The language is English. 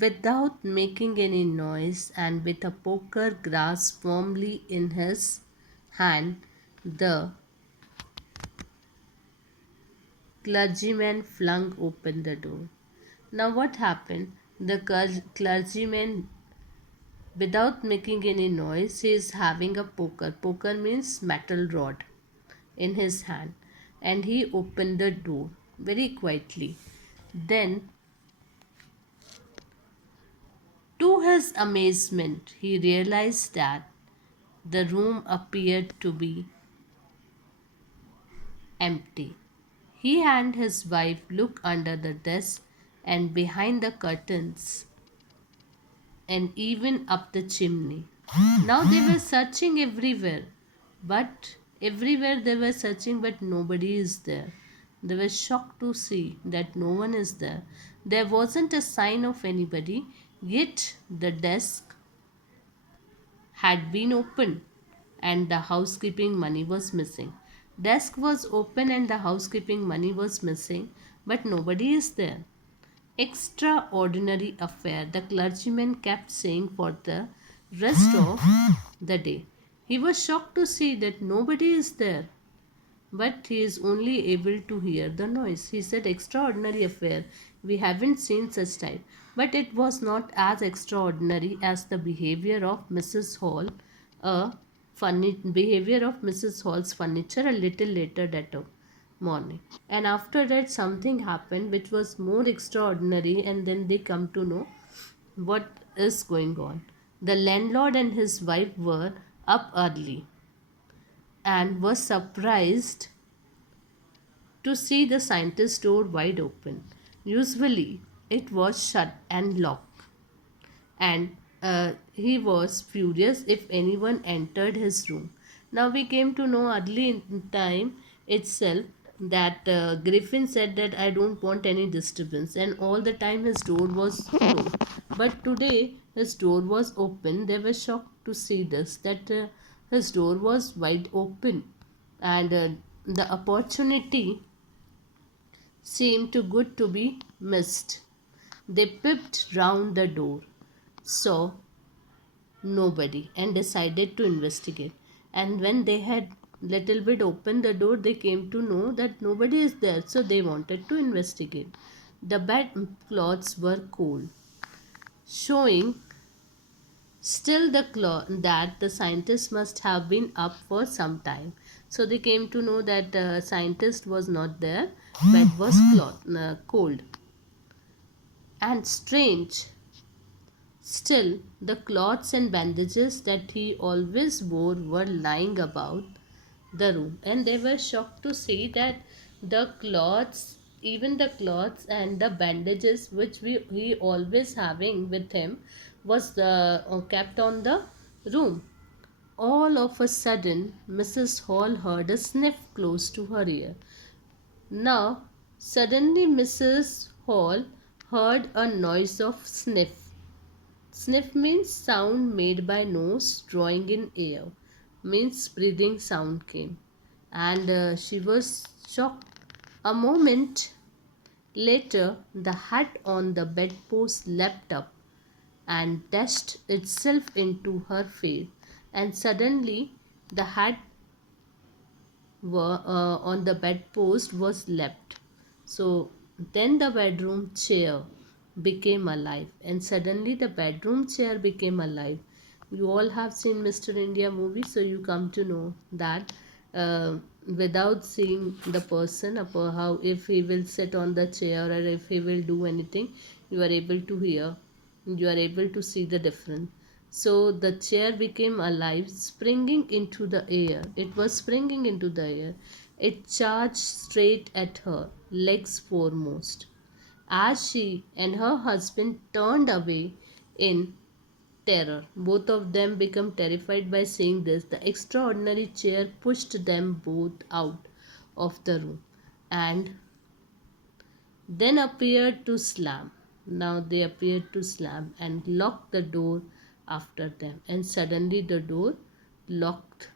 Without making any noise and with a poker grasped firmly in his hand, the clergyman flung open the door. Now, what happened? The clergyman, without making any noise, he is having a poker. Poker means metal rod in his hand, and he opened the door very quietly. Then, to his amazement, he realized that the room appeared to be empty. He and his wife looked under the desk and behind the curtains and even up the chimney. Now they were searching everywhere, but everywhere they were searching, but nobody is there. They were shocked to see that no one is there. There wasn't a sign of anybody, yet the desk had been opened and the housekeeping money was missing. Desk was open and the housekeeping money was missing, but nobody is there. Extraordinary affair, the clergyman kept saying for the rest of the day. He was shocked to see that nobody is there, but he is only able to hear the noise. He said, extraordinary affair. We haven't seen such type. But it was not as extraordinary as the behavior of Mrs. Hall, behavior of Mrs. Hall's furniture a little later that morning. And after that, something happened which was more extraordinary, and then they come to know what is going on. The landlord and his wife were up early and were surprised to see the scientist's door wide open. Usually, it was shut and locked, and he was furious if anyone entered his room. Now, we came to know early in time itself that Griffin said that I don't want any disturbance, and all the time his door was closed. But today, his door was open. They were shocked to see this, that his door was wide open, and the opportunity seemed too good to be missed. They peeped round the door, saw nobody, and decided to investigate. And when they had little bit opened the door, they came to know that nobody is there, so they wanted to investigate. The bed clothes were cold, showing still that the scientist must have been up for some time. So they came to know that scientist was not there, bed was cold and strange. Still, the cloths and bandages that he always wore were lying about the room, and they were shocked to see that the cloths, even the cloths and the bandages which he always having with him, was kept on the room. All of a sudden, Mrs. Hall heard a sniff close to her ear. Now, suddenly, Mrs. Hall heard a noise of sniff. Sniff means sound made by nose drawing in air, means breathing sound came, and she was shocked. A moment later, the hat on the bedpost leapt up and dashed itself into her face, and suddenly the hat on the bedpost was leapt. So then the bedroom chair became alive, and suddenly the bedroom chair became alive. You all have seen Mr. India movie, so you come to know that without seeing the person, how if he will sit on the chair or if he will do anything, you are able to hear, you are able to see the difference. So the chair became alive, springing into the air. It was springing into the air. It charged straight at her, legs foremost. As she and her husband turned away in terror, both of them became terrified by seeing this. The extraordinary chair pushed them both out of the room and then appeared to slam. Now they appeared to slam and lock the door after them, and suddenly the door locked